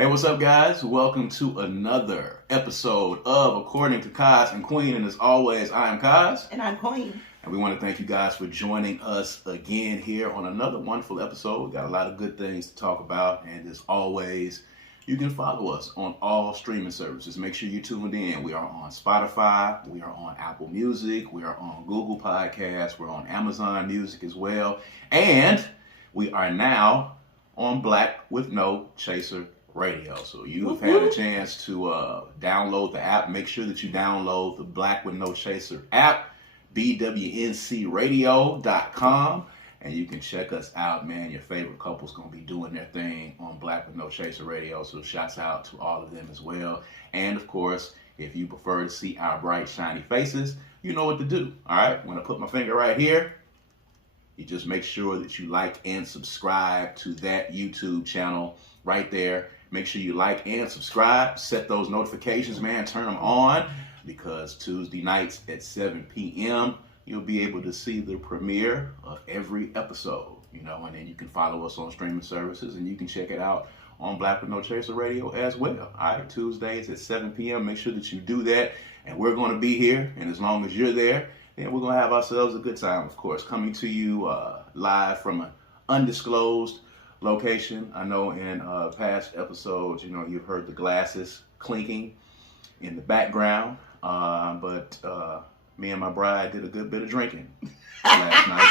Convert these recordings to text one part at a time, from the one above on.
Hey, what's up, guys? Welcome to another episode of According to Kaz and Queen. And as always, I am Kaz. And I'm Queen. And we want to thank you guys for joining us again here on another wonderful episode. We got a lot of good things to talk about. And as always, you can follow us on all streaming services. Make sure you tuned in. We are on Spotify. We are on Apple Music. We are on Google Podcasts. We're on Amazon Music as well. And we are now on Black with No Chaser Radio. So you've had a chance to download the app. Make sure that you download the Black with No Chaser app, bwncradio.com, and you can check us out, man. Your favorite couple's going to be doing their thing on Black with No Chaser Radio, so shouts out to all of them as well. And of course, if you prefer to see our bright, shiny faces, you know what to do. All right, when I put my finger right here, you just make sure that you like and subscribe to that YouTube channel right there. Make sure you like and subscribe. Set those notifications, man. Turn them on, because Tuesday nights at 7 p.m., you'll be able to see the premiere of every episode, and then you can follow us on streaming services, and you can check it out on Black with No Chaser Radio as well. All right, Tuesdays at 7 p.m. Make sure that you do that, and we're going to be here, and as long as you're there, then we're going to have ourselves a good time, of course, coming to you live from an undisclosed location. I know in past episodes, you've heard the glasses clinking in the background, but me and my bride did a good bit of drinking last night.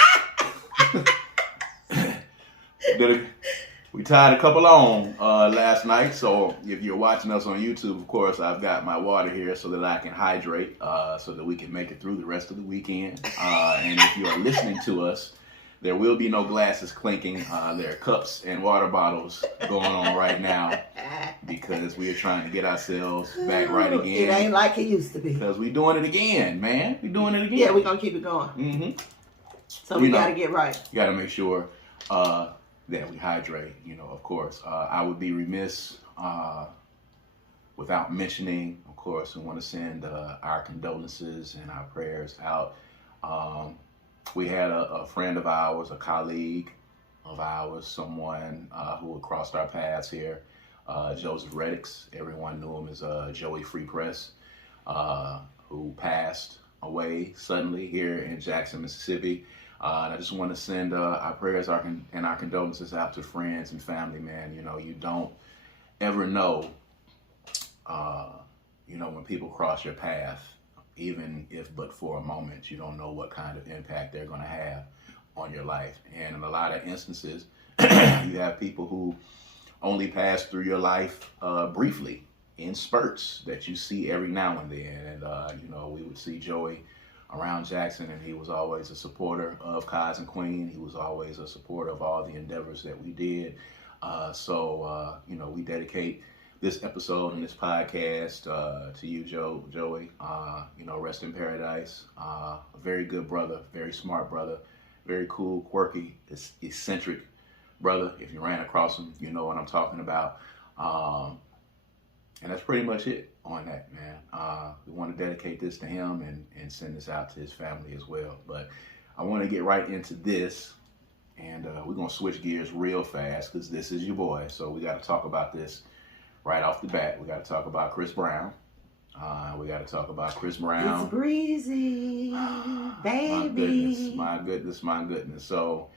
We tied a couple on last night, so if you're watching us on YouTube, of course, I've got my water here so that I can hydrate, so that we can make it through the rest of the weekend. And if you are listening to us, there will be no glasses clinking. There are cups and water bottles going on right now, because we are trying to get ourselves back right again. It ain't like it used to be. Because we're doing it again, man. We're doing it again. Yeah, we're going to keep it going. Mm-hmm. So we got to get right. You got to make sure that we hydrate, of course. I would be remiss without mentioning, of course, we want to send our condolences and our prayers out. We had a friend of ours, a colleague of ours, someone who had crossed our paths here, Joseph Reddix. Everyone knew him as Joey Free Press, who passed away suddenly here in Jackson, Mississippi. And I just want to send our prayers and our condolences out to friends and family, man. You don't ever know, when people cross your path, even if but for a moment, you don't know what kind of impact they're going to have on your life. And in a lot of instances, you have people who only pass through your life briefly, in spurts that you see every now and then. And, we would see Joey around Jackson, and he was always a supporter of Kaz and Queen. He was always a supporter of all the endeavors that we did. So we dedicate this episode and this podcast to you, Joey. Rest in paradise. A very good brother, very smart brother, very cool, quirky, eccentric brother. If you ran across him, you know what I'm talking about. And that's pretty much it on that, man. We want to dedicate this to him and send this out to his family as well. But I want to get right into this, and we're going to switch gears real fast, because this is your boy. So we got to talk about this right off the bat. We got to talk about Chris Brown. We got to talk about Chris Brown. It's breezy, baby. My goodness. So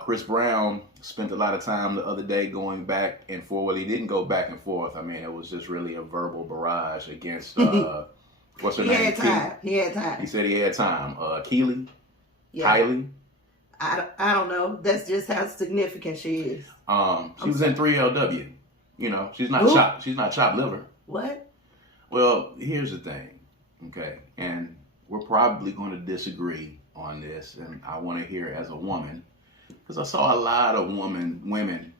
Chris Brown spent a lot of time the other day going back and forth. Well, he didn't go back and forth. I mean, it was just really a verbal barrage against, what's her name? He had time. He said he had time. Kylie? Yeah. Kylie? I don't know. That's just how significant she is. She was in 3LW. She's not chopped liver. What? Well, here's the thing, okay? And we're probably going to disagree on this, and I want to hear it as a woman, because I saw a lot of women,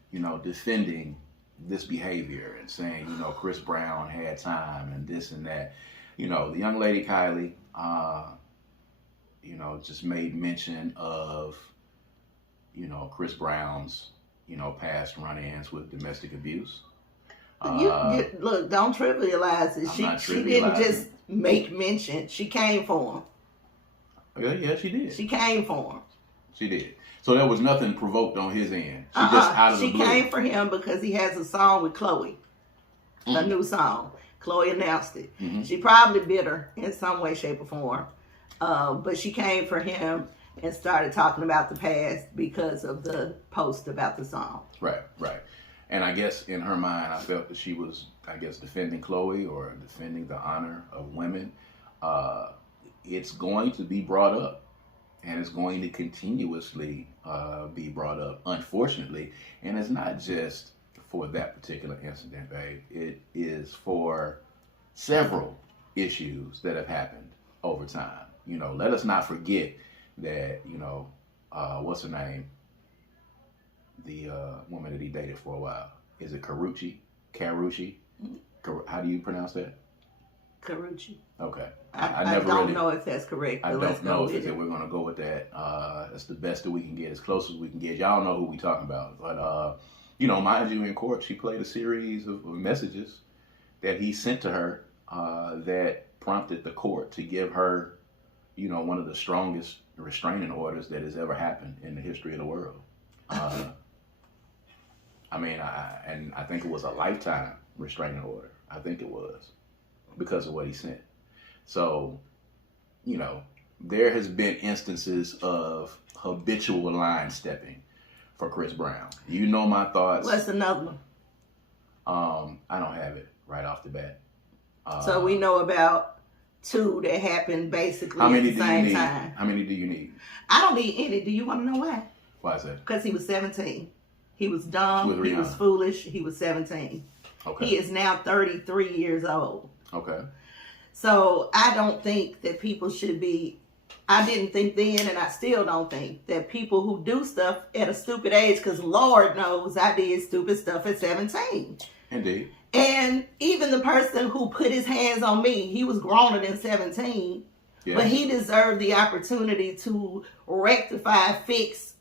defending this behavior and saying, Chris Brown had time and this and that. The young lady Kylie, just made mention of, Chris Brown's, past run-ins with domestic abuse. Look, don't trivialize it. She didn't just make mention. She came for him. Yeah, she did. She came for him. She did. So there was nothing provoked on his end. She just out of the blue. She came for him because he has a song with Chloe. a new song. Chloe announced it. Mm-hmm. She probably bitter in some way, shape, or form. But she came for him and started talking about the past because of the post about the song. Right. And I guess in her mind, I felt that she was, defending Chloe or defending the honor of women. It's going to be brought up, and it's going to continuously be brought up, unfortunately. And it's not just for that particular incident, babe. It is for several issues that have happened over time. Let us not forget that, what's her name? The woman that he dated for a while. Is it Carucci? How do you pronounce that? Carucci. Okay. I don't know if that's correct. I don't know if we're going to go with that. That's the best that we can get, as close as we can get. Y'all know who we talking about. But, mind you, in court, she played a series of messages that he sent to her that prompted the court to give her, one of the strongest restraining orders that has ever happened in the history of the world. I think it was a lifetime restraining order. I think it was because of what he sent. So, there has been instances of habitual line stepping for Chris Brown. You know my thoughts. What's another one? I don't have it right off the bat. So we know about 2 that happened basically at the same time. How many do you need? I don't need any. Do you want to know why? Why is that? Because he was 17. He was dumb. He was foolish. He was 17. Okay. He is now 33 years old. Okay. So I don't think that people should be, I didn't think then, and I still don't think that people who do stuff at a stupid age, because Lord knows I did stupid stuff at 17. Indeed. And even the person who put his hands on me, he was growner than 17. Yeah. But he deserved the opportunity to rectify, fix,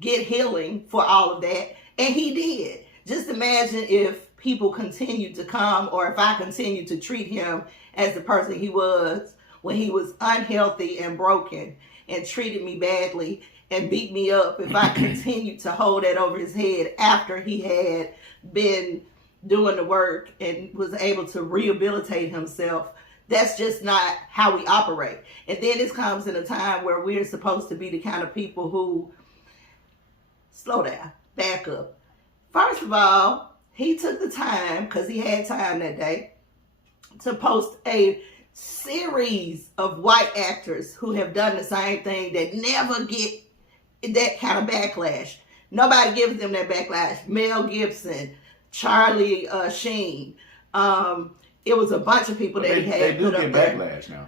get healing for all of that. And he did. Just imagine if people continued to come, or if I continued to treat him as the person he was when he was unhealthy and broken and treated me badly and beat me up. If I continued to hold that over his head after he had been doing the work and was able to rehabilitate himself, that's just not how we operate. And then this comes in a time where we're supposed to be the kind of people who, slow down, back up. First of all, he took the time, because he had time that day, to post a series of white actors who have done the same thing that never get that kind of backlash. Nobody gives them that backlash. Mel Gibson, Charlie Sheen. It was a bunch of people that he had put up there. They do get backlash now.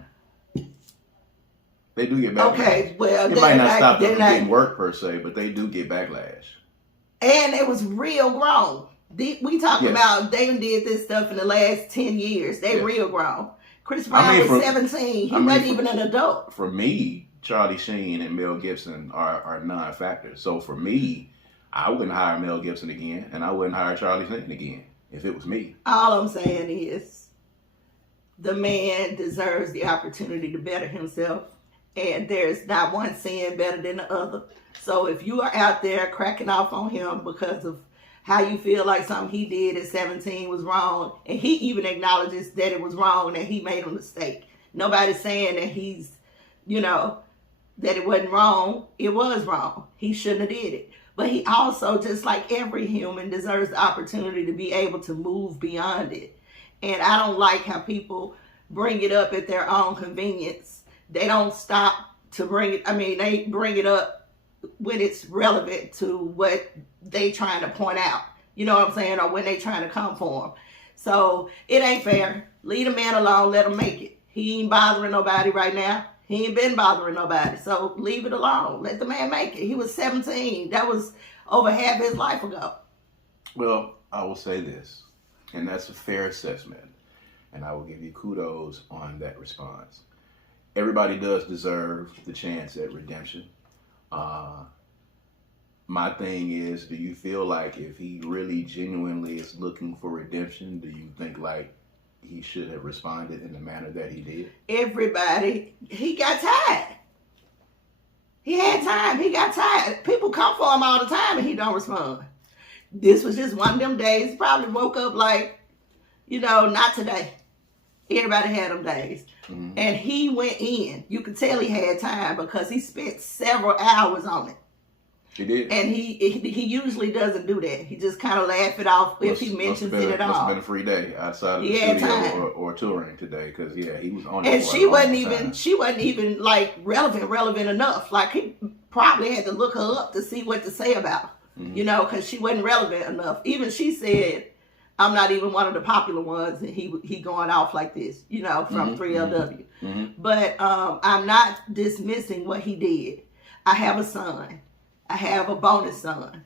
They do get backlash. Okay, well, it might not stop them from getting work per se, but they do get backlash. And it was real grown. We talking about they did this stuff in the last 10 years. They real grown. Chris Brown was 17. He wasn't even an adult. For me, Charlie Sheen and Mel Gibson are non-factors. So for me, I wouldn't hire Mel Gibson again, and I wouldn't hire Charlie Sheen again if it was me. All I'm saying is the man deserves the opportunity to better himself, and there's not one sin better than the other. So if you are out there cracking off on him because of how you feel like something he did at 17 was wrong, and he even acknowledges that it was wrong, that he made a mistake. Nobody's saying that he's, that it wasn't wrong. It was wrong. He shouldn't have did it. But he also, just like every human, deserves the opportunity to be able to move beyond it. And I don't like how people bring it up at their own convenience. They don't stop to bring it. They bring it up when it's relevant to what they trying to point out. You know what I'm saying? Or when they trying to come for him. So it ain't fair. Leave the man alone. Let him make it. He ain't bothering nobody right now. He ain't been bothering nobody. So leave it alone. Let the man make it. He was 17. That was over half his life ago. Well, I will say this, and that's a fair assessment, and I will give you kudos on that response. Everybody does deserve the chance at redemption. My thing is, do you feel like if he really genuinely is looking for redemption, do you think like he should have responded in the manner that he did? He got tired. He had time. He got tired. People come for him all the time and he don't respond. this was just one of them days. Probably woke up like, not today. Everybody had them days. Mm-hmm. And he went in. You could tell he had time because he spent several hours on it. He did. And he usually doesn't do that. He just kind of laugh it off if he mentions it at all. Must have been a free day outside of the studio or touring today because he was on it. And she wasn't even like relevant enough. Like he probably had to look her up to see what to say about, because she wasn't relevant enough. Even she said, I'm not even one of the popular ones, and he going off like this, from 3LW. Mm-hmm. But I'm not dismissing what he did. I have a son. I have a bonus son.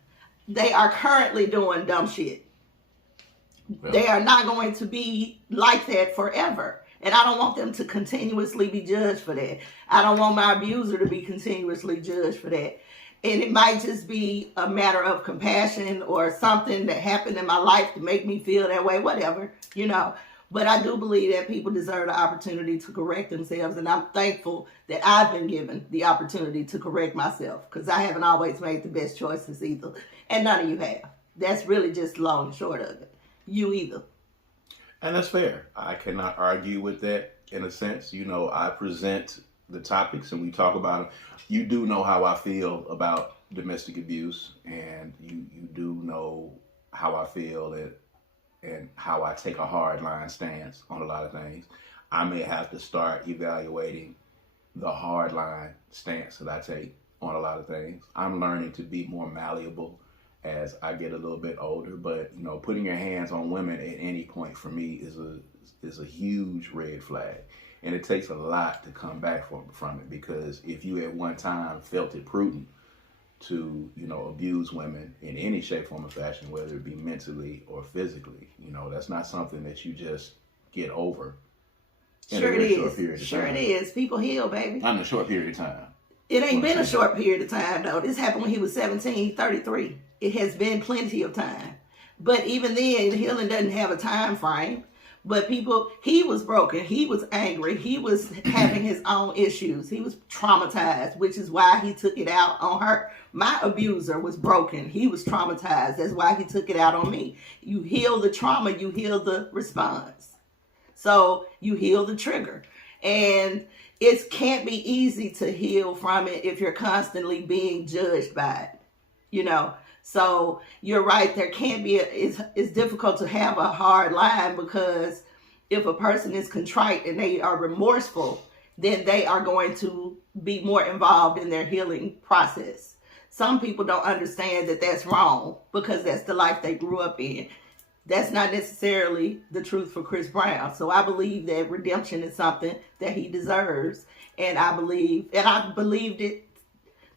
They are currently doing dumb shit. Well, they are not going to be like that forever. And I don't want them to continuously be judged for that. I don't want my abuser to be continuously judged for that. And it might just be a matter of compassion or something that happened in my life to make me feel that way, whatever, But I do believe that people deserve the opportunity to correct themselves. And I'm thankful that I've been given the opportunity to correct myself because I haven't always made the best choices either. And none of you have. That's really just long and short of it. You either. And that's fair. I cannot argue with that in a sense. I present the topics and we talk about them. You do know how I feel about domestic abuse, and you do know how I feel and how I take a hard line stance on a lot of things. I may have to start evaluating the hard line stance that I take on a lot of things. I'm learning to be more malleable as I get a little bit older, but putting your hands on women at any point for me is a huge red flag. And it takes a lot to come back from it, because if you at one time felt it prudent to, abuse women in any shape, form, or fashion, whether it be mentally or physically, that's not something that you just get over in a very short period of time. Sure it is. People heal, baby. Not in a short period of time. It ain't been a short period of time, though. This happened when he was 17, 33. It has been plenty of time. But even then, healing doesn't have a time frame. But he was broken. He was angry. He was having his own issues. He was traumatized, which is why he took it out on her. My abuser was broken. He was traumatized. That's why he took it out on me. You heal the trauma, you heal the response. So you heal the trigger. And it can't be easy to heal from it if you're constantly being judged by it, So you're right. There can't be it's difficult to have a hard line, because if a person is contrite and they are remorseful, then they are going to be more involved in their healing process. Some people don't understand that that's wrong because that's the life they grew up in. That's not necessarily the truth for Chris Brown. So I believe that redemption is something that he deserves. And I believed it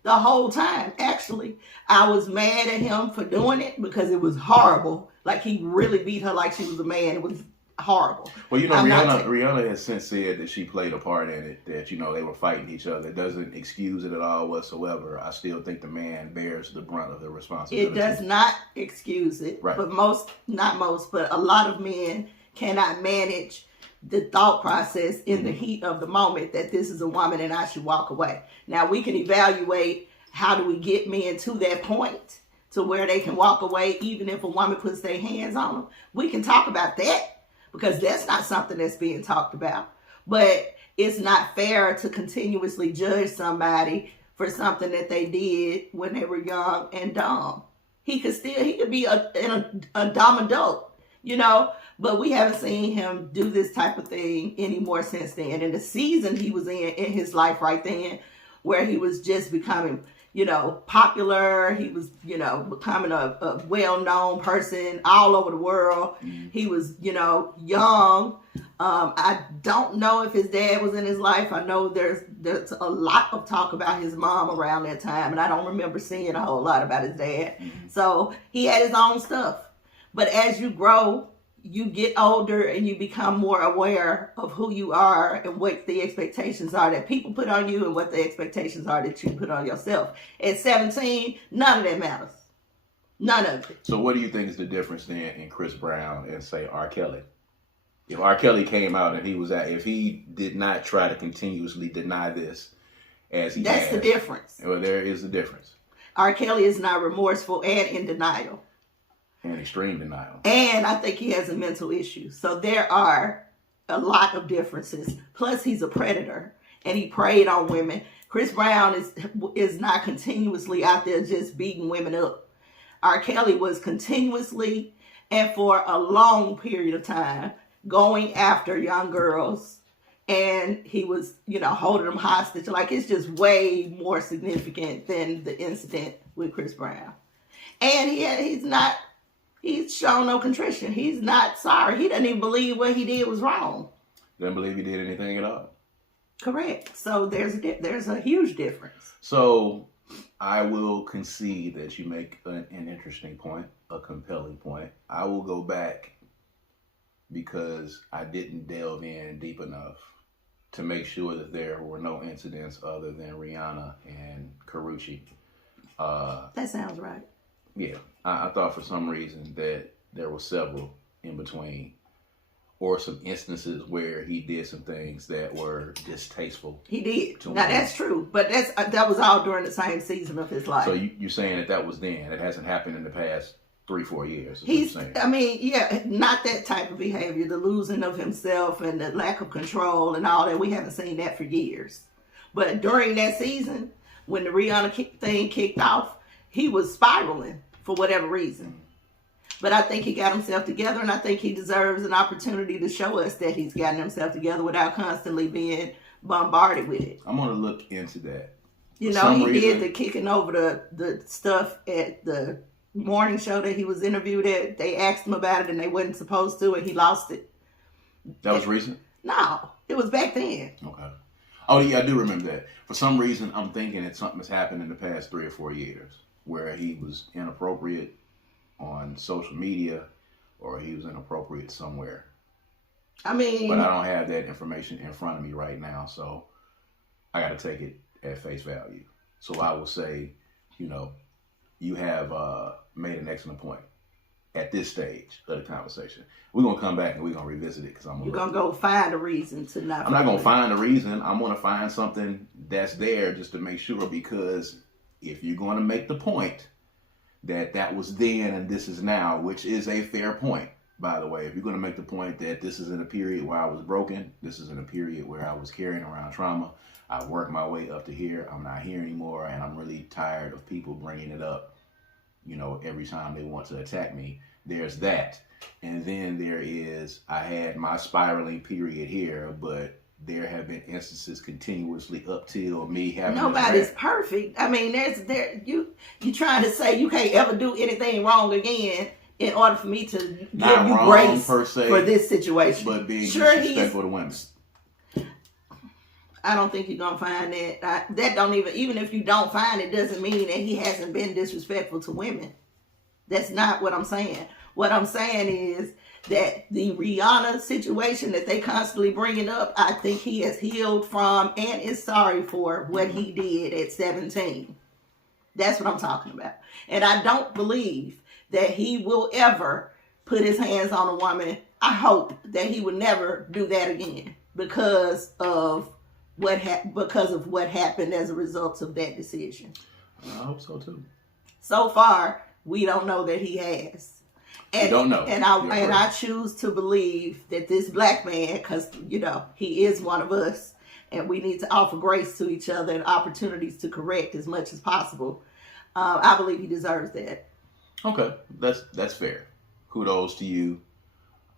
the whole time. Actually, I was mad at him for doing it because it was horrible. Like, he really beat her like she was a man. It was horrible. Well, Rhianna has since said that she played a part in it, that, they were fighting each other. It doesn't excuse it at all whatsoever. I still think the man bears the brunt of the responsibility. It does not excuse it. Right. But but a lot of men cannot manage the thought process in the heat of the moment that this is a woman and I should walk away. Now, we can evaluate how do we get men to that point to where they can walk away even if a woman puts their hands on them. We can talk about that because that's not something that's being talked about. But it's not fair to continuously judge somebody for something that they did when they were young and dumb. He could be a dumb adult, but we haven't seen him do this type of thing anymore since then. And the season he was in his life right then, where he was just becoming, popular. He was, becoming a well-known person all over the world. Mm-hmm. He was, young. I don't know if his dad was in his life. I know there's a lot of talk about his mom around that time, and I don't remember seeing a whole lot about his dad. Mm-hmm. So he had his own stuff. But as you grow, you get older and you become more aware of who you are and what the expectations are that people put on you and what the expectations are that you put on yourself. At 17, none of that matters. None of it. So what do you think is the difference then in Chris Brown and, say, R. Kelly? If R. Kelly came out and if he did not try to continuously deny this as he That's the difference. Well, there is a difference. R. Kelly is not remorseful and in denial. And extreme denial. And I think he has a mental issue. So there are a lot of differences. Plus, he's a predator, and he preyed on women. Chris Brown is not continuously out there just beating women up. R. Kelly was continuously and for a long period of time going after young girls, and he was, holding them hostage. Like, it's just way more significant than the incident with Chris Brown. And he's shown no contrition. He's not sorry. He doesn't even believe what he did was wrong. Doesn't believe he did anything at all. Correct. So there's a huge difference. So I will concede that you make an interesting point, a compelling point. I will go back because I didn't delve in deep enough to make sure that there were no incidents other than Rhianna and Karrueche. That sounds right. Yeah, I thought for some reason that there were several in between, or some instances where he did some things that were distasteful. He did. Now that's true, but that was all during the same season of his life. So you're saying that was then? It hasn't happened in the past 3-4 years. Not that type of behavior, the losing of himself and the lack of control and all that. We haven't seen that for years. But during that season, when the Rhianna thing kicked off, he was spiraling for whatever reason. But I think he got himself together, and I think he deserves an opportunity to show us that he's gotten himself together without constantly being bombarded with it. I'm going to look into that. He did the kicking over the stuff at the morning show that he was interviewed at. They asked him about it, and they wasn't supposed to, and he lost it. That was recent? No, it was back then. Okay. Oh, yeah, I do remember that. For some reason, I'm thinking that something has happened in the past 3 or 4 years where he was inappropriate on social media or he was inappropriate somewhere. But I don't have that information in front of me right now, so I got to take it at face value. So I will say, you have made an excellent point at this stage of the conversation. We're going to come back and we're going to revisit it because you're going to go find a reason to not. I'm not going to find a reason. I'm going to find something that's there just to make sure, because if you're going to make the point that was then and this is now, which is a fair point, by the way, if you're going to make the point that this is in a period where I was broken, this is in a period where I was carrying around trauma, I worked my way up to here, I'm not here anymore, and I'm really tired of people bringing it up, every time they want to attack me. There's that. And then there is, I had my spiraling period here, but there have been instances continuously up till me having. Nobody's perfect. You trying to say you can't ever do anything wrong again in order for me to give you grace per se, for this situation. But being disrespectful to women. I don't think you're going to find that. That don't even if you don't find it, doesn't mean that he hasn't been disrespectful to women. That's not what I'm saying. What I'm saying is that the Rhianna situation that they constantly bringing up, I think he has healed from and is sorry for what he did at 17. That's what I'm talking about. And I don't believe that he will ever put his hands on a woman. I hope that he would never do that again because of what happened as a result of that decision. I hope so too. So far, we don't know that he has. And, don't know. And I choose to believe that this black man, because, he is one of us, and we need to offer grace to each other and opportunities to correct as much as possible. I believe he deserves that. Okay, that's fair. Kudos to you.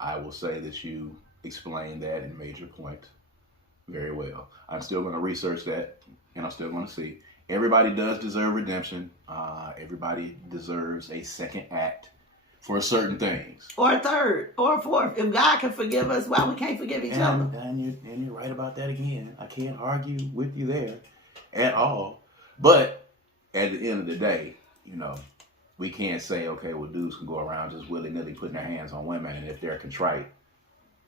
I will say that you explained that and made your point very well. I'm still going to research that, and I'm still going to see. Everybody does deserve redemption. Everybody deserves a second act for certain things. Or a third, or a fourth. If God can forgive us, why we can't forgive each other? And you're right about that again. I can't argue with you there at all. But at the end of the day, we can't say, okay, well, dudes can go around just willy-nilly putting their hands on women, and if they're contrite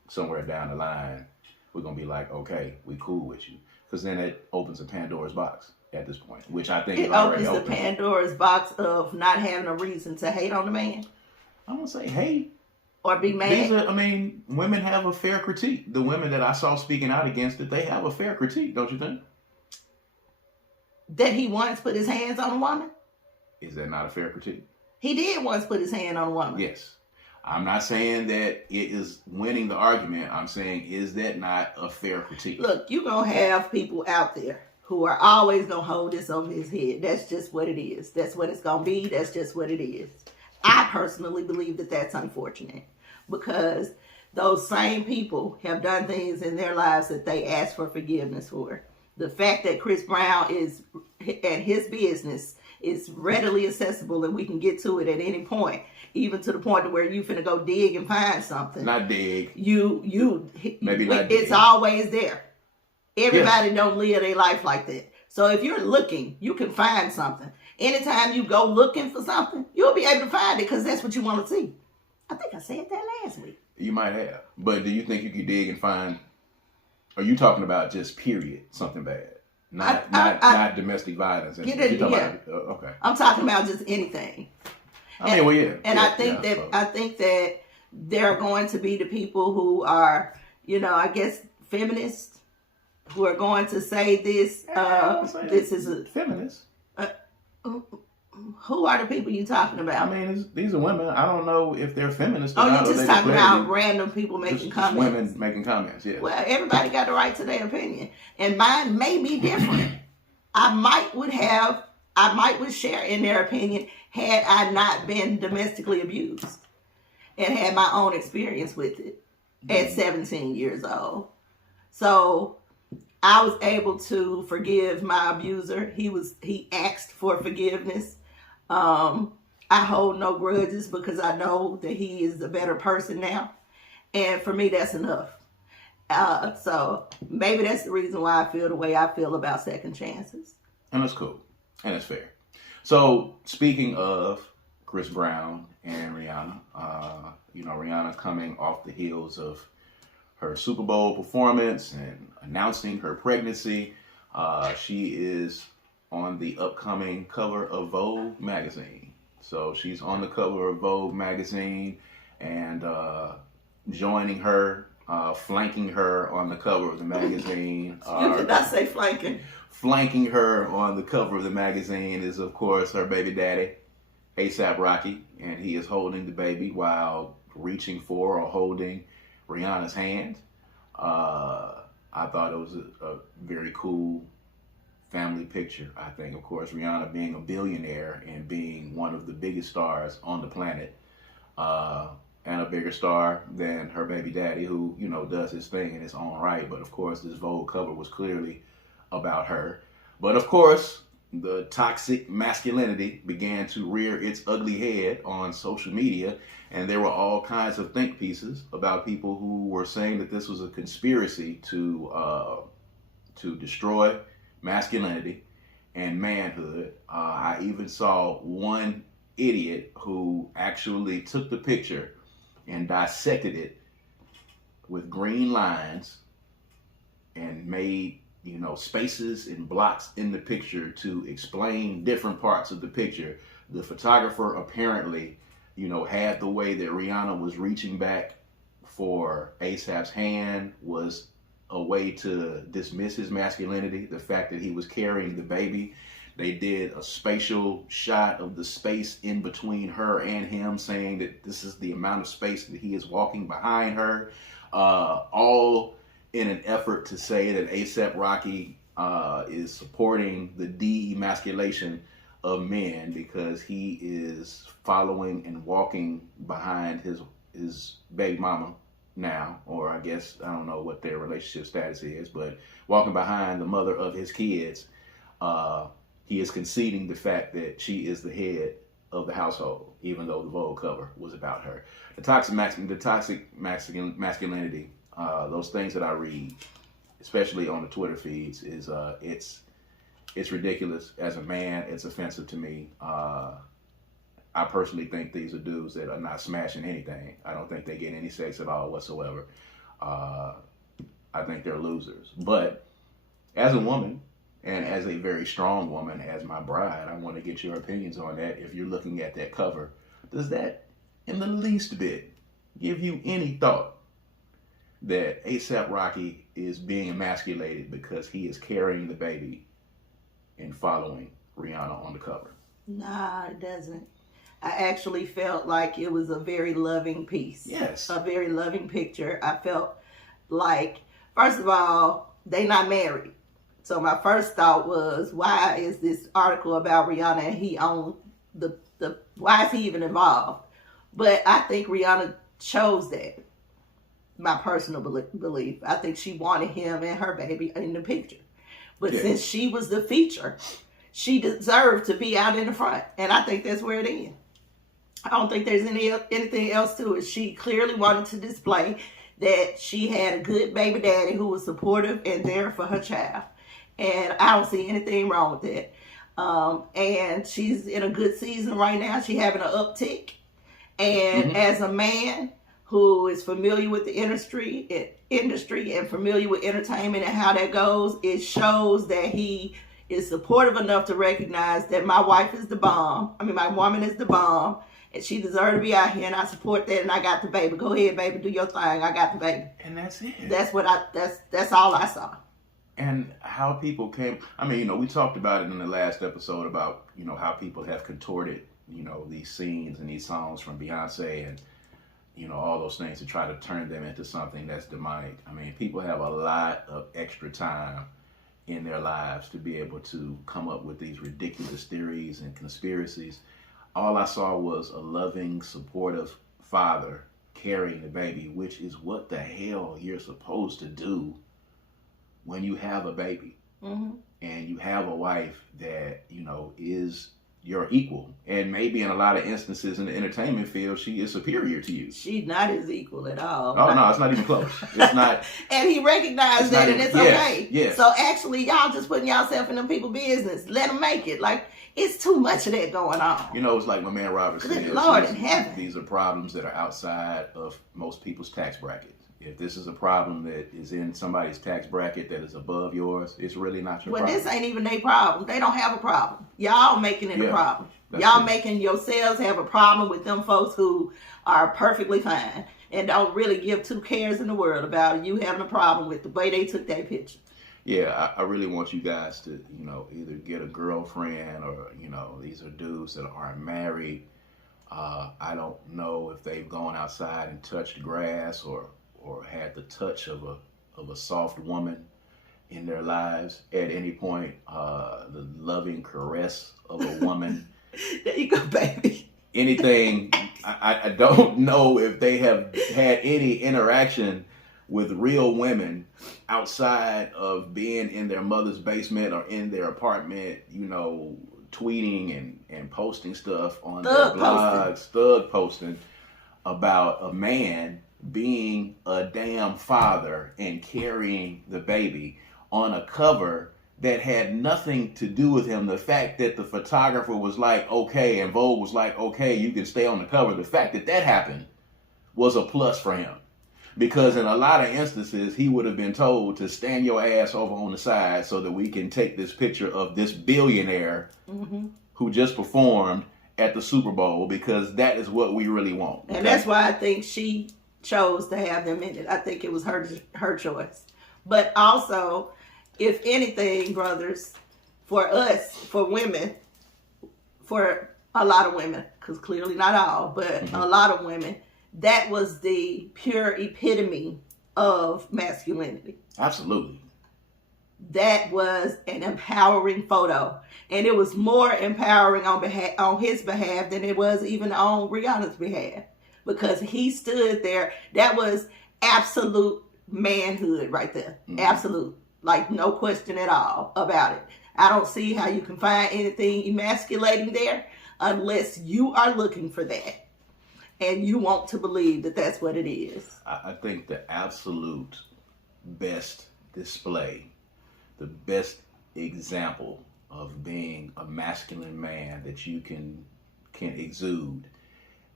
somewhere down the line, we're going to be like, okay, we cool with you. Because then it opens a Pandora's box at this point, which I think it opens the Pandora's box of not having a reason to hate on the man. I don't say hate. Or be mad. Women have a fair critique. The women that I saw speaking out against it, they have a fair critique, don't you think? That he once put his hands on a woman? Is that not a fair critique? He did once put his hand on a woman. Yes. I'm not saying that it is winning the argument. I'm saying, is that not a fair critique? Look, you're going to have people out there who are always going to hold this over his head. That's just what it is. That's what it's going to be. That's just what it is. I personally believe that that's unfortunate because those same people have done things in their lives that they asked for forgiveness for. The fact that Chris Brown is and his business is readily accessible and we can get to it at any point, even to the point to where you finna go dig and find something. Not dig. Maybe not it's dig. Always there. Everybody don't live their life like that. So if you're looking, you can find something. Anytime you go looking for something, you'll be able to find it because that's what you want to see. I think I said that last week. You might have. But do you think you could dig and find, are you talking about just period, something bad? Not domestic violence. Okay. I'm talking about just anything. I think that there are going to be the people who are, I guess, feminists who are going to say this. This is a feminist. Who are the people you talking about? I mean, these are women. I don't know if they're feminists or not. Oh, you're just talking about random people making comments. Women making comments, yeah. Well, everybody got the right to their opinion. And mine may be different. I might would share in their opinion had I not been domestically abused and had my own experience with it at 17 years old. So I was able to forgive my abuser. He asked for forgiveness. I hold no grudges because I know that he is a better person now. And for me, that's enough. So maybe that's the reason why I feel the way I feel about second chances. And that's cool. And it's fair. So speaking of Chris Brown and Rhianna, Rhianna coming off the heels of her Super Bowl performance and announcing her pregnancy. She is on the upcoming cover of Vogue magazine. So she's on the cover of Vogue magazine and joining her, flanking her on the cover of the magazine. You did not say flanking. Flanking her on the cover of the magazine is, of course, her baby daddy, A$AP Rocky, and he is holding the baby while reaching for or holding Rhianna's hand. I thought it was a very cool family picture. I think, of course, Rhianna being a billionaire and being one of the biggest stars on the planet, and a bigger star than her baby daddy, who, does his thing in his own right. But of course, this Vogue cover was clearly about her. But of course, the toxic masculinity began to rear its ugly head on social media, and there were all kinds of think pieces about people who were saying that this was a conspiracy to destroy masculinity and manhood. I even saw one idiot who actually took the picture and dissected it with green lines and made spaces and blocks in the picture to explain different parts of the picture. The photographer apparently, had the way that Rhianna was reaching back for A$AP's hand was a way to dismiss his masculinity, the fact that he was carrying the baby. They did a spatial shot of the space in between her and him, saying that this is the amount of space that he is walking behind her, all in an effort to say that A$AP Rocky is supporting the de-emasculation of men because he is following and walking behind his baby mama now, or I guess, I don't know what their relationship status is, but walking behind the mother of his kids. He is conceding the fact that she is the head of the household, even though the Vogue cover was about her. The toxic masculinity, those things that I read, especially on the Twitter feeds, is it's ridiculous. As a man, it's offensive to me. I personally think these are dudes that are not smashing anything. I don't think they get any sex at all whatsoever. I think they're losers. But as a woman, and as a very strong woman, as my bride, I want to get your opinions on that. If you're looking at that cover, does that in the least bit give you any thought that A$AP Rocky is being emasculated because he is carrying the baby and following Rhianna on the cover? Nah, it doesn't. I actually felt like it was a very loving piece. Yes. A very loving picture. I felt like, first of all, they not married. So my first thought was, why is this article about Rhianna and he on why is he even involved? But I think Rhianna chose that. My personal belief. I think she wanted him and her baby in the picture. But since she was the feature, she deserved to be out in the front. And I think that's where it ends. I don't think there's anything else to it. She clearly wanted to display that she had a good baby daddy who was supportive and there for her child. And I don't see anything wrong with that. And she's in a good season right now. She's having an uptick. And as a man who is familiar with the industry and familiar with entertainment and how that goes, it shows that he is supportive enough to recognize that my wife is the bomb. I mean, my woman is the bomb, and she deserves to be out here, and I support that, and I got the baby. Go ahead, baby, do your thing. I got the baby. And that's it. That's all I saw. And how people came, I mean, we talked about it in the last episode about, how people have contorted, these scenes and these songs from Beyonce and, all those things to try to turn them into something that's demonic. I mean, people have a lot of extra time in their lives to be able to come up with these ridiculous theories and conspiracies. All I saw was a loving, supportive father carrying the baby, which is what the hell you're supposed to do when you have a baby. And you have a wife that, is your equal. And maybe in a lot of instances in the entertainment field, she is superior to you. She's not his equal at all. Oh, no, it's not even close. It's not. And he recognized that, and it's okay. Yes. So actually, y'all just putting yourself in them people's business. Let them make it. Like, it's too much of that going on. It's like my man Robert said. Good Lord in heaven. These are problems that are outside of most people's tax brackets. If this is a problem that is in somebody's tax bracket that is above yours, it's really not your problem. Well, this ain't even their problem. They don't have a problem. Y'all making it a problem. Y'all making yourselves have a problem with them folks who are perfectly fine and don't really give two cares in the world about you having a problem with the way they took that picture. Yeah, I really want you guys to, either get a girlfriend or, these are dudes that aren't married. I don't know if they've gone outside and touched grass or had the touch of a soft woman in their lives at any point, the loving caress of a woman. There you go, baby. Anything. I don't know if they have had any interaction with real women outside of being in their mother's basement or in their apartment, tweeting and posting stuff on their blogs, thug posting about a man being a damn father and carrying the baby on a cover that had nothing to do with him. The fact that the photographer was like, okay, and Vogue was like, okay, you can stay on the cover. The fact that happened was a plus for him. Because in a lot of instances, he would have been told to stand your ass over on the side so that we can take this picture of this billionaire who just performed at the Super Bowl, because that is what we really want. And that's why I think she chose to have them in it. I think it was her choice. But also, if anything, brothers, for us, for women, for a lot of women, because clearly not all, but a lot of women, that was the pure epitome of masculinity. Absolutely. That was an empowering photo. And it was more empowering on his behalf than it was even on Rhianna's behalf. Because he stood there. That was absolute manhood right there. Absolute. Like, no question at all about it. I don't see how you can find anything emasculating there unless you are looking for that. And you want to believe that that's what it is. I think the absolute best display, the best example of being a masculine man that you can exude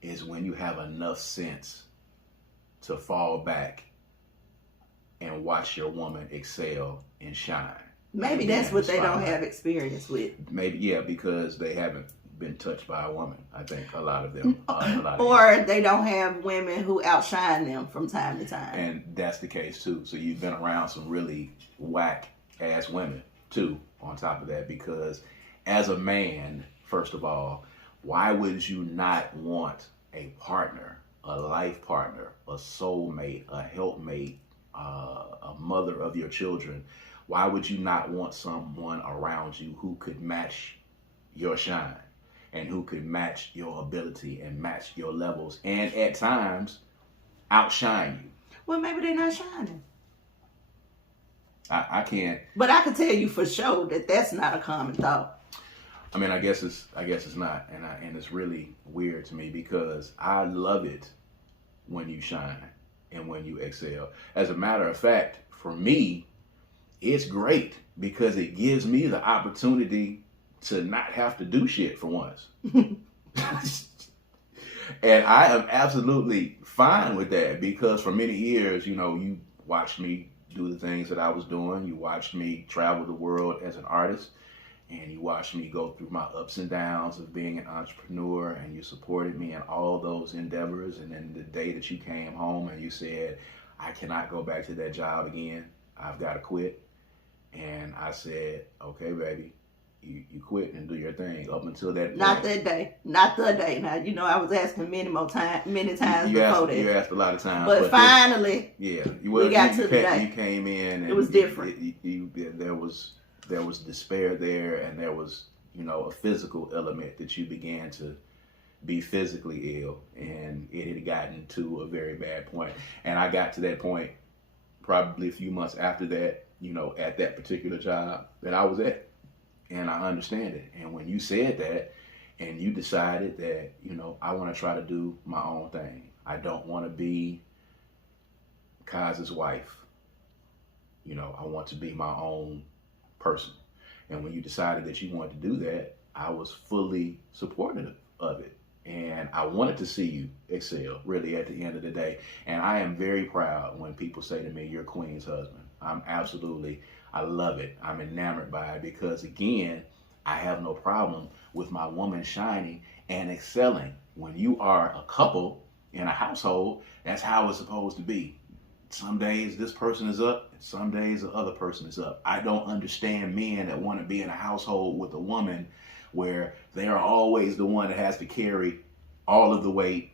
is when you have enough sense to fall back and watch your woman excel and shine. Maybe that's what they don't have experience with. Maybe, yeah, because they haven't been touched by a woman. I think a lot of them. Or they don't have women who outshine them from time to time. And that's the case too. So you've been around some really whack ass women too, on top of that, because as a man, first of all, why would you not want a partner, a life partner, a soulmate, a helpmate, a mother of your children? Why would you not want someone around you who could match your shine and who could match your ability and match your levels and at times outshine you? Well, maybe they're not shining. I can't. But I can tell you for sure that that's not a common thought. I mean, I guess it's not, and it's really weird to me because I love it when you shine and when you excel. As a matter of fact, for me, it's great because it gives me the opportunity to not have to do shit for once. And I am absolutely fine with that because for many years, you know, you watched me do the things that I was doing. You watched me travel the world as an artist, and you watched me go through my ups and downs of being an entrepreneur, and you supported me in all those endeavors. And then the day that you came home and you said, I cannot go back to that job again. I've got to quit. And I said, okay, baby, you quit and do your thing up until that point. Not that day. Not the day. Now, you know, I was asking many times before that. You asked a lot of times. But finally, we got to the day. You came in and it was different. There was despair there, and there was, you know, a physical element that you began to be physically ill, and it had gotten to a very bad point. And I got to that point probably a few months after that, you know, at that particular job that I was at. And I understand it. And when you said that and you decided that, you know, I want to try to do my own thing. I don't want to be Kaz's wife. You know, I want to be my own person. And when you decided that you wanted to do that, I was fully supportive of it. And I wanted to see you excel, really, at the end of the day. And I am very proud when people say to me, you're Queen's husband. I love it. I'm enamored by it because, again, I have no problem with my woman shining and excelling. When you are a couple in a household, that's how it's supposed to be. Some days this person is up, and some days the other person is up. I don't understand men that want to be in a household with a woman where they are always the one that has to carry all of the weight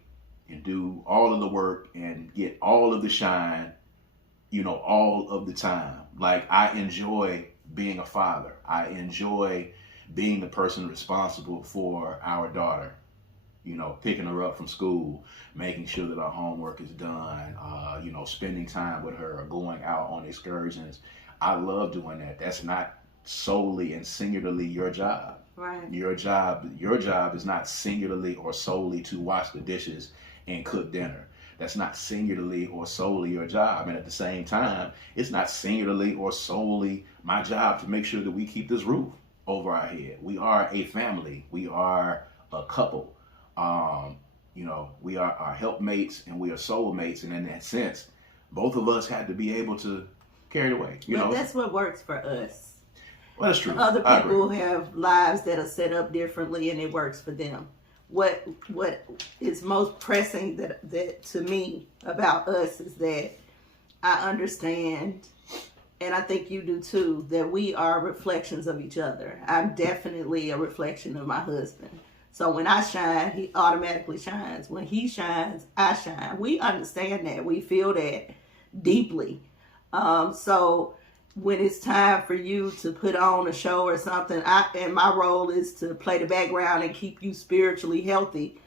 and do all of the work and get all of the shine, you know, all of the time. Like, I enjoy being a father. I enjoy being the person responsible for our daughter, you know, picking her up from school, making sure that our homework is done, you know, spending time with her, or going out on excursions. I love doing that. That's not solely and singularly your job. Right. Your job is not singularly or solely to wash the dishes and cook dinner. That's not singularly or solely your job. And at the same time, it's not singularly or solely my job to make sure that we keep this roof over our head. We are a family. We are a couple. You know, we are our helpmates and we are soulmates. And in that sense, both of us had to be able to carry the weight. You know, that's what works for us. Well, that's true. Other people have lives that are set up differently, and it works for them. What is most pressing that to me about us is that I understand, and I think you do too, that we are reflections of each other. I'm definitely a reflection of my husband. So when I shine, he automatically shines. When he shines, I shine. We understand that. We feel that deeply. So when it's time for you to put on a show or something, and my role is to play the background and keep you spiritually healthy,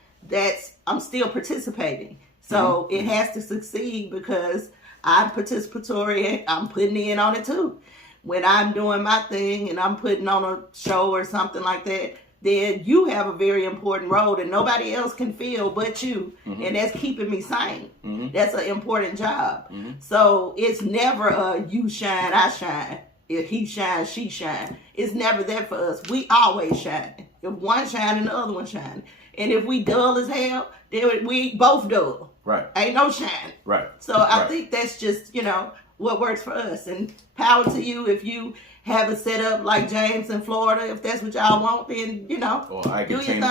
I'm still participating. So it has to succeed because I'm participatory. I'm putting in on it too. When I'm doing my thing and I'm putting on a show or something like that, then you have a very important role that nobody else can feel but you. And that's keeping me sane. That's an important job. So it's never a you shine, I shine. If he shines, she shine. It's never that for us. We always shine. If one shine and the other one shine. And if we dull as hell, then we both dull. Right. Ain't no shine. Right. So I think that's just, you know, what works for us. And power to you if you have a setup like James in Florida. If that's what y'all want, then, you know, do your thing.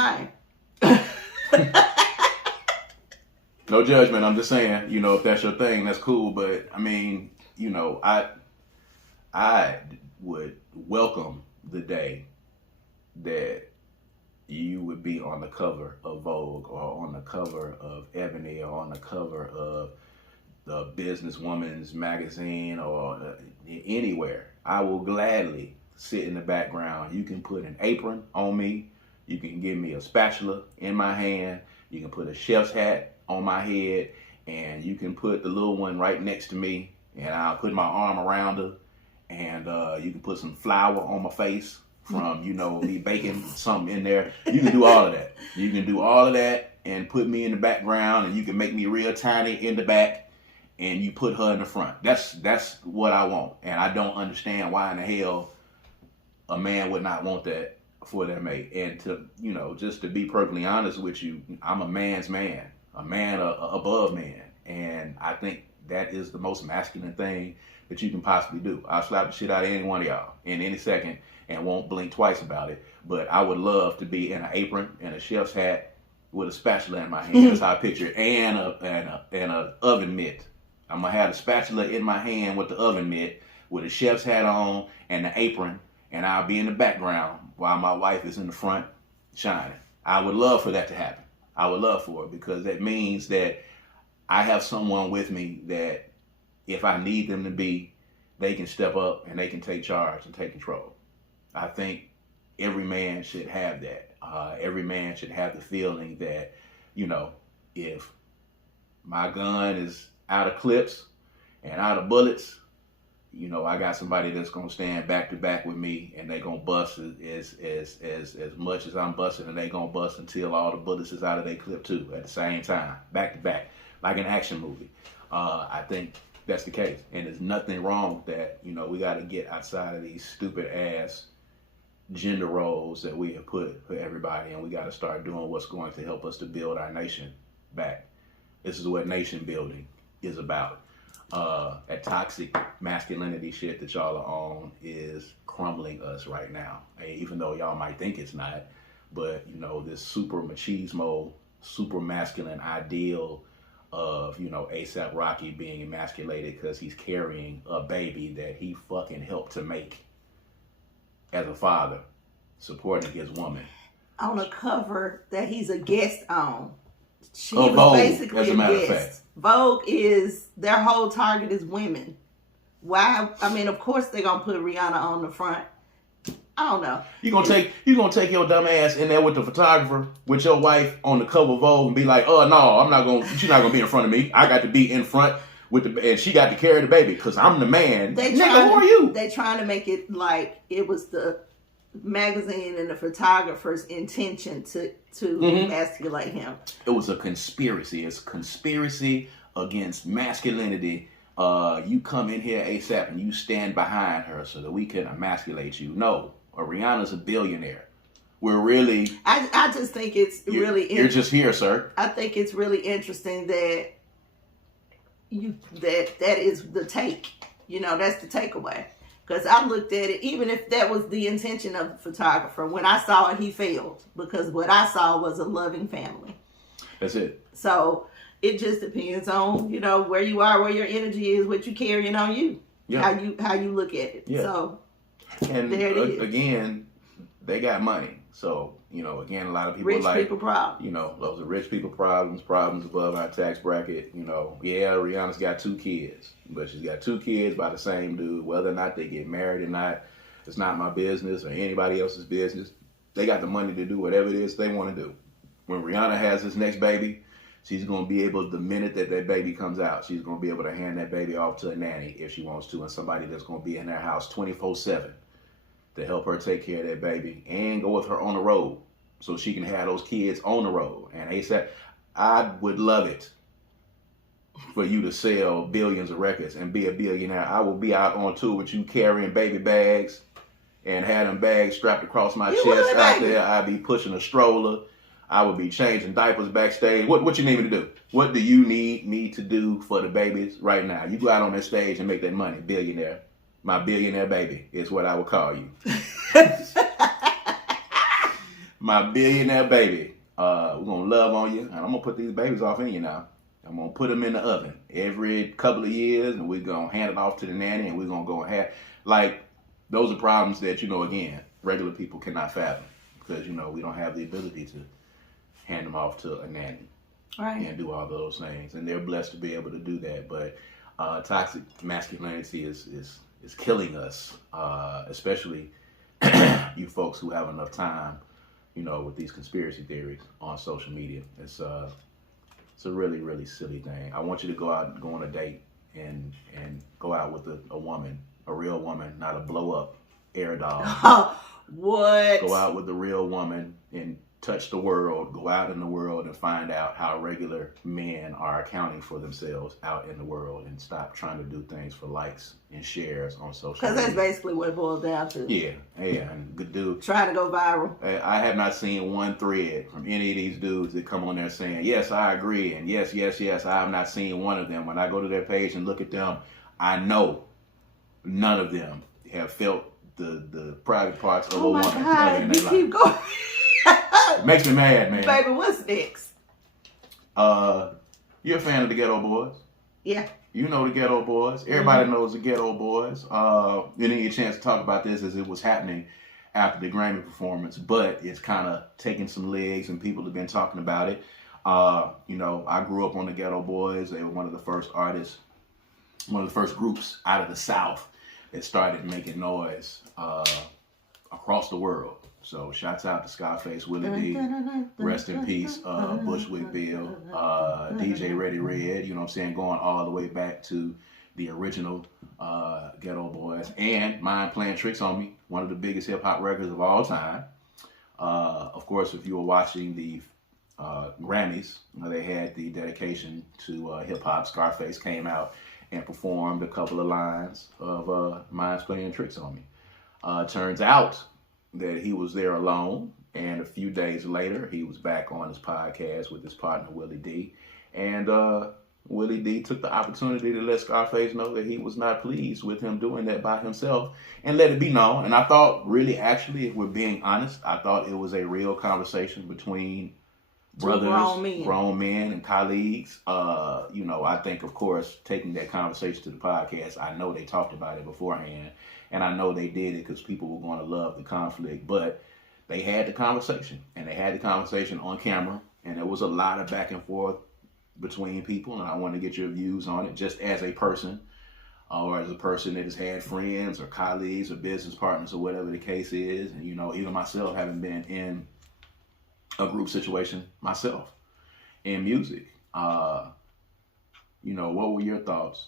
No judgment. I'm just saying, you know, if that's your thing, that's cool. But I mean, you know, I would welcome the day that you would be on the cover of Vogue or on the cover of Ebony or on the cover of the Businesswoman's magazine or anywhere. I will gladly sit in the background. You can put an apron on me. You can give me a spatula in my hand. You can put a chef's hat on my head, and you can put the little one right next to me, and I'll put my arm around her, and you can put some flour on my face from, me baking something in there. You can do all of that. You can do all of that and put me in the background, and you can make me real tiny in the back, and you put her in the front. That's what I want, and I don't understand why in the hell a man would not want that for their mate. And to, just to be perfectly honest with you, I'm a man's man, a man above man. And I think that is the most masculine thing that you can possibly do. I'll slap the shit out of any one of y'all in any second and won't blink twice about it. But I would love to be in an apron and a chef's hat with a spatula in my hand. That's how I picture it. And a oven mitt. I'm gonna have the spatula in my hand with the oven mitt, with a chef's hat on and the apron, and I'll be in the background while my wife is in the front shining. I would love for that to happen. I would love for it, because that means that I have someone with me that if I need them to be, they can step up and they can take charge and take control. I think every man should have that. Every man should have the feeling that, if my gun is out of clips and out of bullets, I got somebody that's gonna stand back to back with me, and they gonna bust as much as I'm busting, and they gonna bust until all the bullets is out of their clip too at the same time, back to back, like an action movie. I think that's the case, and there's nothing wrong with that. We got to get outside of these stupid ass gender roles that we have put for everybody, and we got to start doing what's going to help us to build our nation back. This is what nation building is about. That toxic masculinity shit that y'all are on is crumbling us right now. Even though y'all might think it's not, but this super machismo, super masculine ideal of, ASAP Rocky being emasculated because he's carrying a baby that he fucking helped to make as a father, supporting his woman. On a cover that he's a guest on. She was Vogue, basically as a matter of fact. Vogue is, their whole target is women. Why? I mean, of course they're gonna put Rhianna on the front. I don't know. You gonna take your dumb ass in there with the photographer, with your wife on the cover of Vogue, and be like, oh no, she's not gonna be in front of me. I got to be in front and she got to carry the baby because I'm the man. Nigga, who are you? They trying to make it like it was the magazine and the photographer's intention to emasculate him. It was a conspiracy. It's a conspiracy against masculinity. You come in here ASAP and you stand behind her so that we can emasculate you. No, Rhianna's a billionaire. We're really... I just think it's really... You're just here, sir. I think it's really interesting that that is the take. That's the takeaway. Because I looked at it, even if that was the intention of the photographer, when I saw it, he failed. Because what I saw was a loving family. That's it. So it just depends on, where you are, where your energy is, what you carrying on you. Yeah. How you look at it. Yeah. So and there it is. Again, they got money. So, again, a lot of people rich people problems. Those are rich people problems above our tax bracket. Rihanna's got 2 kids, but she's got 2 kids by the same dude. Whether or not they get married or not, it's not my business or anybody else's business. They got the money to do whatever it is they want to do. When Rihanna has this next baby, she's going to be able, the minute that baby comes out, she's going to be able to hand that baby off to a nanny if she wants to, and somebody that's going to be in their house 24/7. To help her take care of that baby and go with her on the road so she can have those kids on the road. And ASAP, I would love it for you to sell billions of records and be a billionaire. I will be out on tour with you carrying baby bags and have them bags strapped across my chest out there. I'd be pushing a stroller. I would be changing diapers backstage. What you need me to do? What do you need me to do for the babies right now? You go out on that stage and make that money, billionaire. My billionaire baby is what I would call you. My billionaire baby. We're going to love on you. And I'm going to put these babies off in you now. I'm going to put them in the oven every couple of years. And we're going to hand it off to the nanny. And we're going to go and have... Like, those are problems that, again, regular people cannot fathom. because, you know, we don't have the ability to hand them off to a nanny. Right. And do all those things. And they're blessed to be able to do that. But toxic masculinity is killing us, especially you folks who have enough time, you know, with these conspiracy theories on social media. It's a really, really silly thing. I want you to go out and go on a date and go out with a woman, a real woman, not a blow up air doll. What? Go out with a real woman and touch the world, go out in the world and find out how regular men are accounting for themselves out in the world, and stop trying to do things for likes and shares on social media. Because that's basically what it boils down to. Yeah, and good dude. Trying to go viral. I have not seen one thread from any of these dudes that come on there saying, yes, I agree, and yes. I have not seen one of them. When I go to their page and look at them, I know none of them have felt the private parts of a woman. Oh my God, you keep going. It makes me mad, man. Baby, what's next? You're a fan of the Ghetto Boys. Yeah. You know the Ghetto Boys. Everybody knows the Ghetto Boys. You didn't get a chance to talk about this as it was happening after the Grammy performance, but it's kind of taking some legs and people have been talking about it. You know, I grew up on the Ghetto Boys. They were one of the first artists, one of the first groups out of the South that started making noise across the world. So shouts out to Scarface, Willie D, rest in peace, Bushwick Bill, DJ Ready Red, you know what I'm saying, going all the way back to the original Ghetto Boys, and Mind Playing Tricks on Me, one of the biggest hip hop records of all time. Of course, if you were watching the Grammys, they had the dedication to hip hop. Scarface came out and performed a couple of lines of Mind Playing Tricks on Me. Turns out that he was there alone, and a few days later he was back on his podcast with his partner Willie D, and Willie D took the opportunity to let Scarface know that he was not pleased with him doing that by himself, and let it be known. And I thought, really, actually, if we're being honest, I thought it was a real conversation between brothers, grown men and colleagues. You know, I think, of course, taking that conversation to the podcast, I know they talked about it beforehand, and I know they did it because people were going to love the conflict, but they had the conversation, and they had the conversation on camera, and there was a lot of back and forth between people, and I want to get your views on it just as a person, or as a person that has had friends or colleagues or business partners or whatever the case is. And, you know, even myself, having been in a group situation myself in music, you know, what were your thoughts?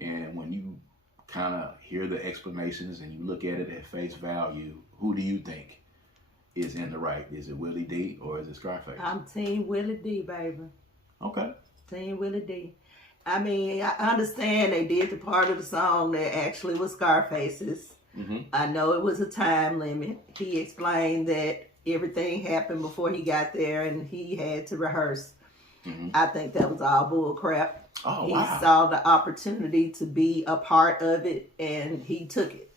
And when you kind of hear the explanations and you look at it at face value, who do you think is in the right? Is it Willie D or is it Scarface? I'm Team Willie D, baby. Okay. Team Willie D. I mean, I understand they did the part of the song that actually was Scarface's. Mm-hmm. I know it was a time limit. He explained that everything happened before he got there and he had to rehearse. Mm-hmm. I think that was all bull crap. Oh, he wow. saw the opportunity to be a part of it, and he took it.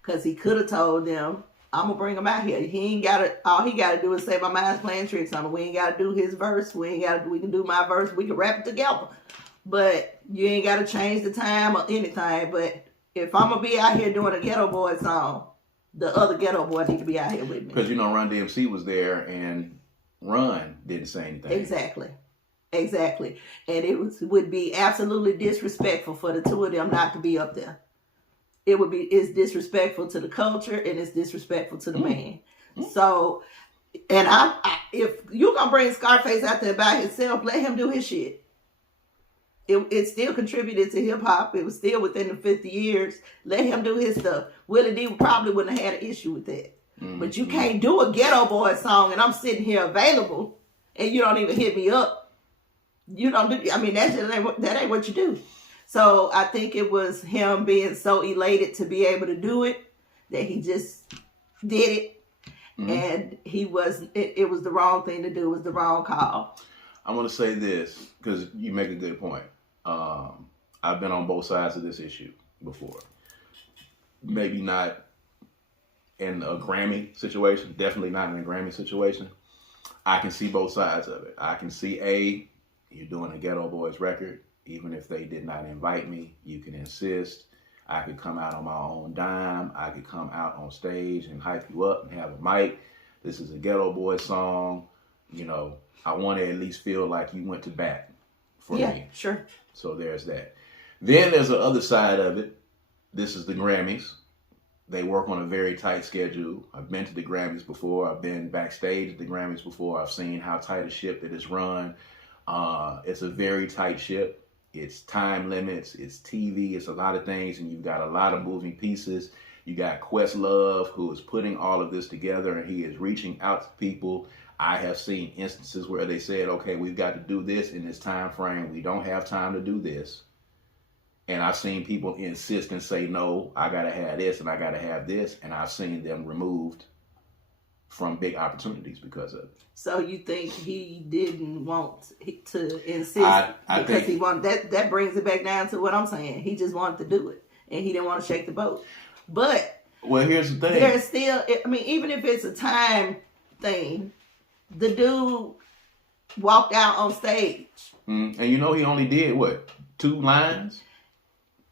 Because he could have told them, I'm going to bring him out here. He ain't got to, all he got to do is say, my mind's playing tricks on him. We ain't got to do his verse. We can do my verse. We can rap it together. But you ain't got to change the time or anything. But if I'm going to be out here doing a Ghetto Boy song, the other Ghetto Boy need to be out here with me. Because, you know, Run DMC was there, and Run didn't say anything. Exactly. And it would be absolutely disrespectful for the two of them not to be up there. It's disrespectful to the culture, and it's disrespectful to the man. So, and if you're going to bring Scarface out there by himself, let him do his shit. It still contributed to hip hop. It was still within the 50 years. Let him do his stuff. Willie D probably wouldn't have had an issue with that. Mm-hmm. But you can't do a Ghetto Boy song and I'm sitting here available and you don't even hit me up. You don't do, I mean, that ain't what you do. So I think it was him being so elated to be able to do it that he just did it. Mm-hmm. And it was the wrong thing to do. It was the wrong call. I want to say this because you make a good point. I've been on both sides of this issue before. Maybe not in a Grammy situation. Definitely not in a Grammy situation. I can see both sides of it. I can see, you're doing a Ghetto Boys record. Even if they did not invite me, you can insist. I could come out on my own dime. I could come out on stage and hype you up and have a mic. This is a Ghetto Boy song. You know, I want to at least feel like you went to bat for me. Yeah, sure. So there's that. Then there's the other side of it. This is the Grammys. They work on a very tight schedule. I've been to the Grammys before. I've been backstage at the Grammys before. I've seen how tight a ship it is run. It's a very tight ship. It's time limits. It's TV. It's a lot of things, and you've got a lot of moving pieces. You got Questlove, who is putting all of this together, and he is reaching out to people. I have seen instances where they said, okay, we've got to do this in this time frame. We don't have time to do this. And I've seen people insist and say, no, I got to have this and I got to have this. And I've seen them removed from big opportunities because of it. So you think he didn't want to insist because think he wanted that brings it back down to what I'm saying. He just wanted to do it and he didn't want to shake the boat. But well, here's the thing. There's still, I mean, even if it's a time thing, the dude walked out on stage. And you know he only did what? 2 lines?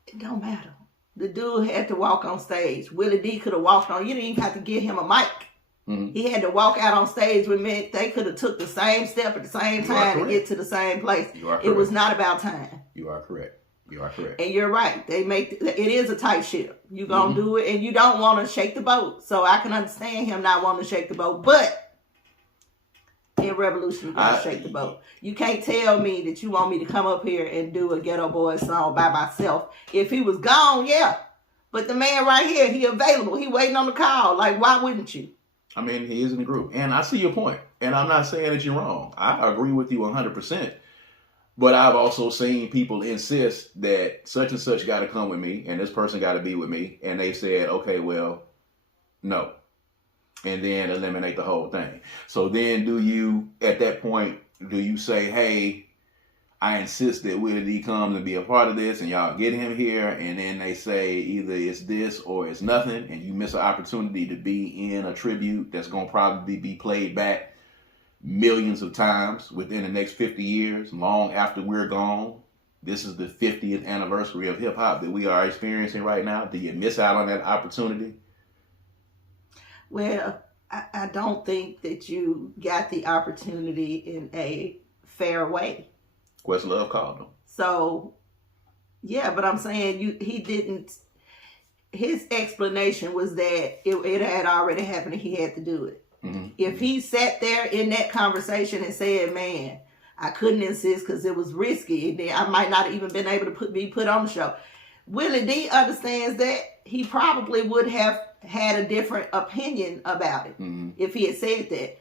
It don't matter. The dude had to walk on stage. Willie D could have walked on. You didn't even have to give him a mic. Mm-hmm. He had to walk out on stage with me. They could have took the same step at the same time to get to the same place. It was not about time. You are correct. You are correct. And you're right. It is a tight ship. You're going to do it, and you don't want to shake the boat. So I can understand him not wanting to shake the boat. But in Revolution, you're going to shake the boat. You can't tell me that you want me to come up here and do a Ghetto Boy song by myself. If he was gone, yeah. But the man right here, he available. He waiting on the call. Like, why wouldn't you? I mean, he is in the group. And I see your point. And I'm not saying that you're wrong. I agree with you 100%. But I've also seen people insist that such and such got to come with me and this person got to be with me. And they said, okay, well, no. And then eliminate the whole thing. So then at that point, do you say, hey, I insist that Willie D comes and be a part of this and y'all get him here, and then they say either it's this or it's nothing, and you miss an opportunity to be in a tribute that's going to probably be played back millions of times within the next 50 years, long after we're gone. This is the 50th anniversary of hip-hop that we are experiencing right now. Do you miss out on that opportunity? Well, I don't think that you got the opportunity in a fair way. Questlove called him. So, yeah, but I'm saying he didn't. His explanation was that it had already happened and he had to do it. Mm-hmm. If he sat there in that conversation and said, man, I couldn't insist because it was risky, and then I might not even been able to be put on the show. Willie D understands that. He probably would have had a different opinion about it if he had said that.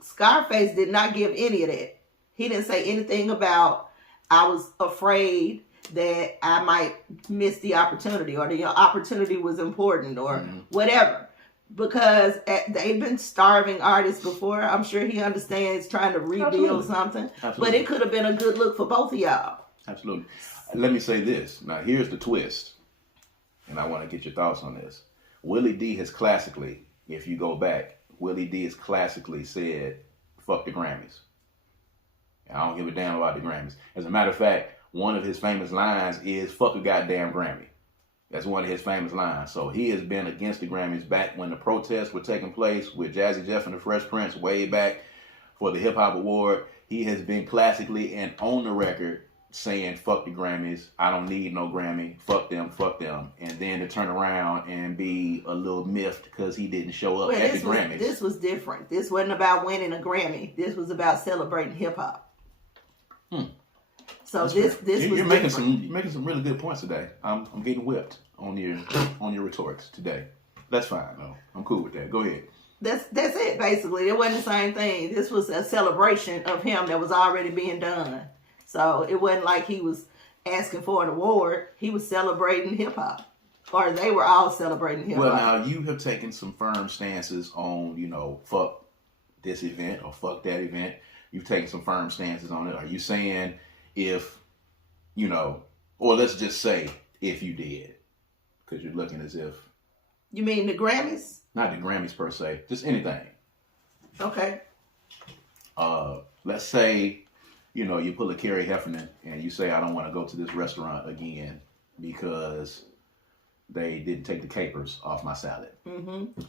Scarface did not give any of that. He didn't say anything about, I was afraid that I might miss the opportunity, or the opportunity was important, or whatever. Because they've been starving artists before. I'm sure he understands trying to rebuild something. Absolutely. But it could have been a good look for both of y'all. Absolutely. Let me say this. Now, here's the twist. And I want to get your thoughts on this. Willie D has classically, if you go back, Willie D has classically said, fuck the Grammys. I don't give a damn about the Grammys. As a matter of fact, one of his famous lines is, fuck a goddamn Grammy. That's one of his famous lines. So he has been against the Grammys back when the protests were taking place with Jazzy Jeff and the Fresh Prince way back for the Hip Hop Award. He has been classically and on the record saying, fuck the Grammys, I don't need no Grammy, fuck them. And then to turn around and be a little miffed because he didn't show up at the Grammys. This was different. This wasn't about winning a Grammy. This was about celebrating hip hop. So you're making some really good points today. I'm getting whipped on your rhetorics today. That's fine though. I'm cool with that. Go ahead. That's it basically. It wasn't the same thing. This was a celebration of him that was already being done. So it wasn't like he was asking for an award. He was celebrating hip hop, or they were all celebrating hip hop. Well, now you have taken some firm stances on, fuck this event or fuck that event. You've taken some firm stances on it. Are you saying if, or let's just say if you did, because you're looking as if. You mean the Grammys? Not the Grammys per se, just anything. Okay. Let's say, you pull a Carrie Heffernan and you say, I don't want to go to this restaurant again because they didn't take the capers off my salad. Mm-hmm.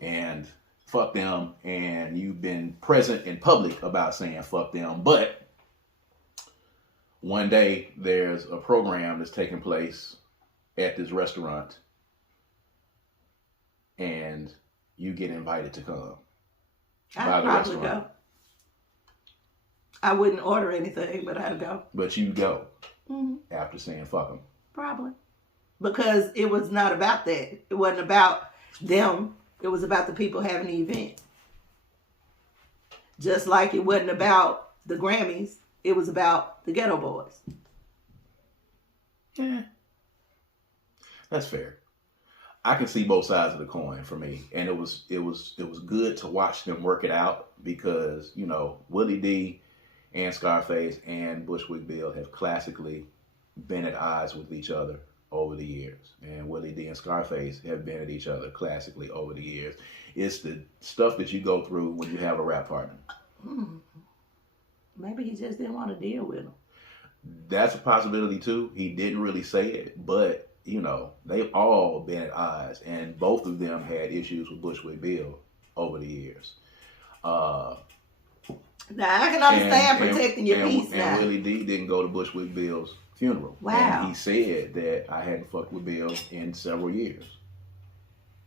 And fuck them, and you've been present in public about saying fuck them, but one day there's a program that's taking place at this restaurant and you get invited to come. I'd probably go. I wouldn't order anything, but I'd go. But you go after saying fuck them. Probably. Because it was not about that. It wasn't about them. It was about the people having the event. Just like it wasn't about the Grammys. It was about the Ghetto Boys. Yeah. That's fair. I can see both sides of the coin for me. And it was good to watch them work it out because, you know, Willie D and Scarface and Bushwick Bill have classically been at odds with each other over the years. And Willie D and Scarface have been at each other classically over the years. It's the stuff that you go through when you have a rap partner. Maybe he just didn't want to deal with him. That's a possibility too. He didn't really say it, but you know, they've all been at odds, and both of them had issues with Bushwick Bill over the years. Now I can understand protecting your peace now. And Willie D didn't go to Bushwick Bill's funeral. Wow. And he said that I hadn't fucked with Bill in several years.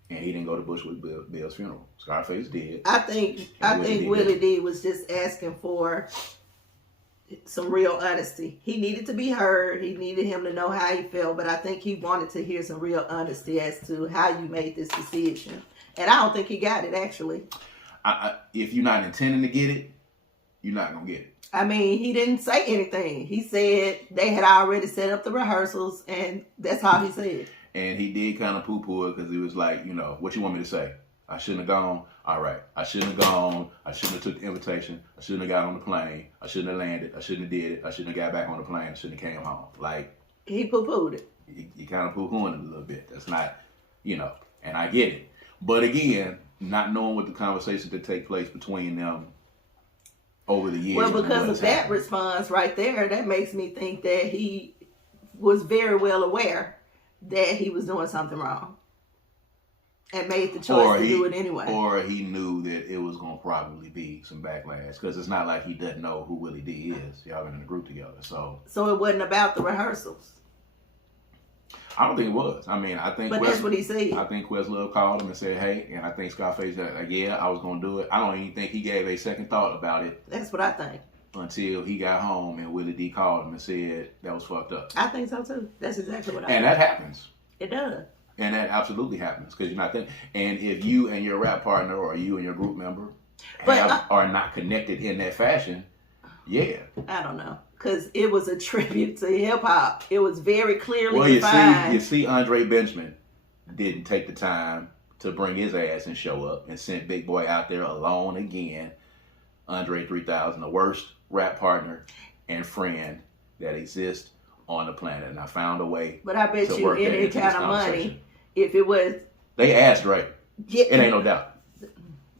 And he didn't go to Bushwick Bill's funeral. Scarface did. I think Willie D was just asking for some real honesty. He needed to be heard. He needed him to know how he felt, but I think he wanted to hear some real honesty as to how you made this decision. And I don't think he got it, actually. If you're not intending to get it, you're not going to get it. I mean, he didn't say anything. He said they had already set up the rehearsals, and that's all he said. And he did kind of poo-poo it because he was like, you know, what you want me to say? I shouldn't have gone. All right. I shouldn't have gone. I shouldn't have took the invitation. I shouldn't have got on the plane. I shouldn't have landed. I shouldn't have did it. I shouldn't have got back on the plane. I shouldn't have came home. Like, he poo-pooed it. You kind of poo-pooing it a little bit. That's not, you know, and I get it. But again, not knowing what the conversations that take place between them over the years. Well, because of that response right there, that makes me think that he was very well aware that he was doing something wrong and made the choice to do it anyway. Or he knew that it was going to probably be some backlash because it's not like he doesn't know who Willie D is. Y'all been in a group together. So it wasn't about the rehearsals. I don't think it was. I mean, I think... But that's what he said. I think Questlove called him and said, hey, and I think Scarface said, like, yeah, I was going to do it. I don't even think he gave a second thought about it. That's what I think. Until he got home and Willie D called him and said that was fucked up. I think so too. That's exactly what I think. And that happens. It does. And that absolutely happens because you're not thinking. And if you and your rap partner or you and your group member are not connected in that fashion, yeah. I don't know. Because it was a tribute to hip hop. It was very clearly defined. You see, Andre Benjamin didn't take the time to bring his ass and show up and sent Big Boy out there alone again. Andre 3000, the worst rap partner and friend that exists on the planet. And I found a way. But I bet you any kind of money, if it was... They asked Drake. Yeah. It ain't no doubt.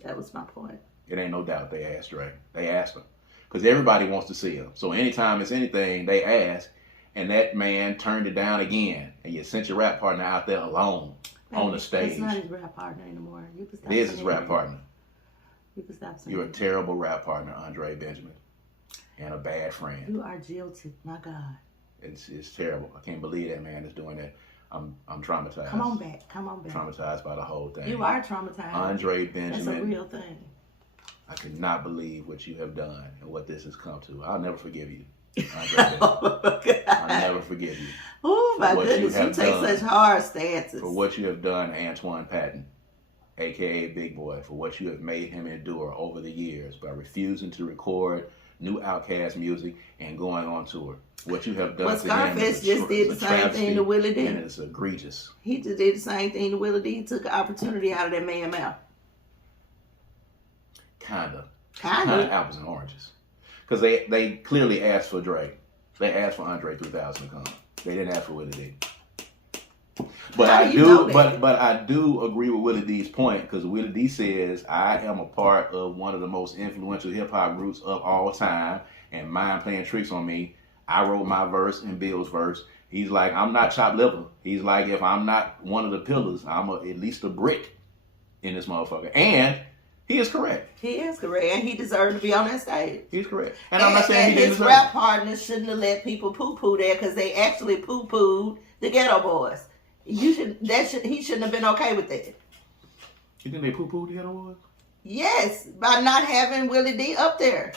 That was my point. It ain't no doubt they asked Drake. They asked him. Because everybody wants to see him. So anytime it's anything, they ask. And that man turned it down again. And you sent your rap partner out there alone on the stage. It's not his rap partner anymore. You can stop it is his rap partner. You can stop saying You're a terrible rap partner, Andre Benjamin. And a bad friend. You are guilty. My God. It's terrible. I can't believe that man is doing that. I'm traumatized. Come on back. Traumatized by the whole thing. You are traumatized. Andre Benjamin. That's a real thing. I cannot believe what you have done and what this has come to. I'll never forgive you, Andre Benjamin. I'll never forgive you. Oh my goodness, you take such hard stances. For what you have done to Antoine Patton, a.k.a. Big Boy, for what you have made him endure over the years by refusing to record new Outkast music and going on tour. What you have done to him. Scarface just did the same thing to Willie D. And it's egregious. He just did the same thing to Willie D. He took an opportunity out of that man's mouth. Kind of apples and oranges. Because they clearly asked for Drake. They asked for Andre 3000 to come. They didn't ask for Willie D. But I do agree with Willie D's point because Willie D says I am a part of one of the most influential hip hop groups of all time, and mind playing tricks on me. I wrote my verse and Bill's verse. He's like, I'm not chopped liver. He's like, if I'm not one of the pillars, I'm at least a brick in this motherfucker. And He is correct. He is correct, and he deserved to be on that stage. He's correct. And I'm not saying he didn't his deserve rap it. partners shouldn't have let people poo-poo there because they actually poo-pooed the Ghetto Boys. He shouldn't have been okay with that. You think they poo-pooed the Ghetto Boys? Yes, by not having Willie D up there.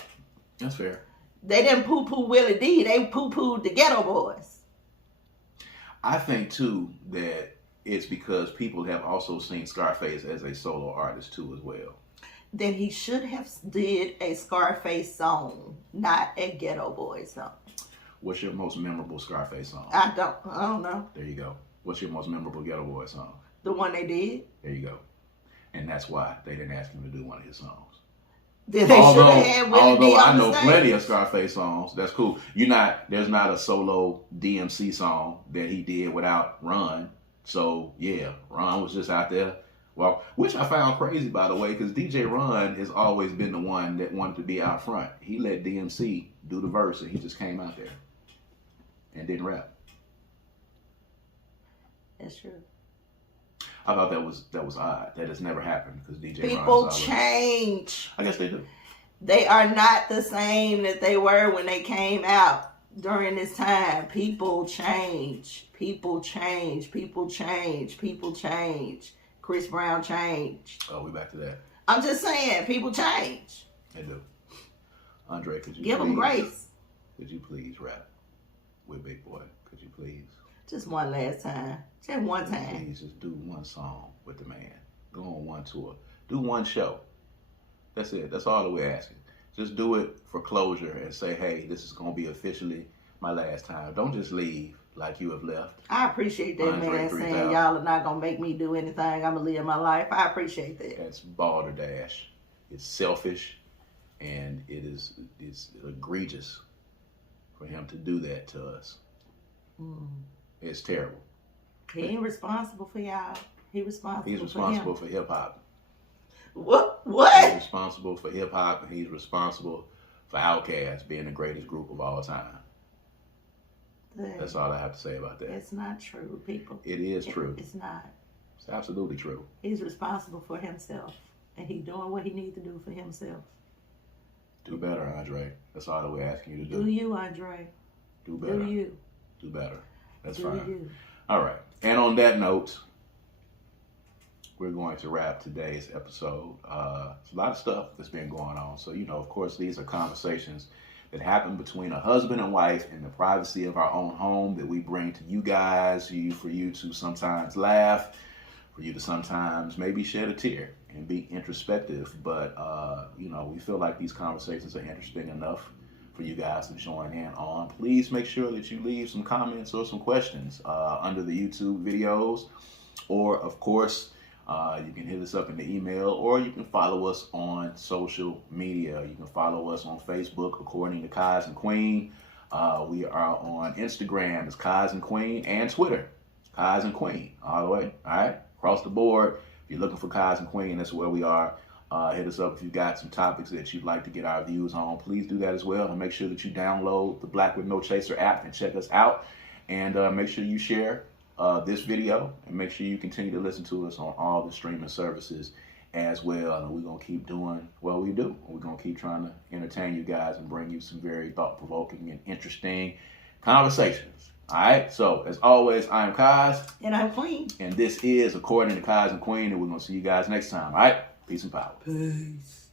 That's fair. They didn't poo-poo Willie D. They poo-pooed the Ghetto Boys. I think, too, that it's because people have also seen Scarface as a solo artist, too, as well. Then he should have did a Scarface song, not a Ghetto Boys song. What's your most memorable Scarface song? I don't know. There you go. What's your most memorable Ghetto Boys song? The one they did. There you go. And that's why they didn't ask him to do one of his songs. Then they should have had Willie D on I know the plenty of Scarface songs. That's cool. There's not a solo DMC song that he did without Ron. So yeah, Ron was just out there. Well, which I found crazy, by the way, because DJ Ron has always been the one that wanted to be out front. He let DMC do the verse, and he just came out there and didn't rap. That's true. I thought that was odd. That has never happened because DJ People Ron's change. I guess they do. They are not the same that they were when they came out during this time. People change. People change. People change. People change. Chris Brown changed. Oh, we back to that. I'm just saying, people change. They do. Andre, could you give them grace? Could you please rap with Big Boy? Could you please? Just one last time. Just one time. Please just do one song with the man. Go on one tour. Do one show. That's it. That's all that we're asking. Just do it for closure and say, hey, this is going to be officially my last time. Don't just leave like you have left. I appreciate that, man, saying y'all are not going to make me do anything. I'm going to live my life. I appreciate that. That's balderdash. It's selfish, and it's egregious for him to do that to us. It's terrible. He ain't responsible for y'all. He's responsible for hip-hop. What? He's responsible for hip-hop, and he's responsible for Outkast being the greatest group of all time. That's all I have to say about that. It's not true, people. It is true. It's not. It's absolutely true. He's responsible for himself, and he's doing what he needs to do for himself. Do better, Andre. That's all that we're asking you to do. Do you, Andre? Do better. Do you? Do better. That's do fine. You. All right. And on that note, we're going to wrap today's episode. It's a lot of stuff that's been going on. So, of course, these are conversations that happen between a husband and wife in the privacy of our own home that we bring to you guys, for you to sometimes laugh, for you to sometimes maybe shed a tear and be introspective. But, we feel like these conversations are interesting enough for you guys to join in on. Please make sure that you leave some comments or some questions under the YouTube videos. Or, of course, you can hit us up in the email, or you can follow us on social media. You can follow us on Facebook, according to Kaz and Queen. We are on Instagram as Kaz and Queen, and Twitter, Kaz and Queen, all the way. All right, across the board. If you're looking for Kaz and Queen, that's where we are. Hit us up if you've got some topics that you'd like to get our views on. Please do that as well, and make sure that you download the Black with No Chaser app and check us out. And make sure you share this video, and make sure you continue to listen to us on all the streaming services as well. And we're going to keep doing what we do. We're going to keep trying to entertain you guys and bring you some very thought-provoking and interesting conversations. All right, so as always, I'm Kaz. And I'm Queen. And this is According to Kaz and Queen, and we're going to see you guys next time. All right, peace and power. Peace.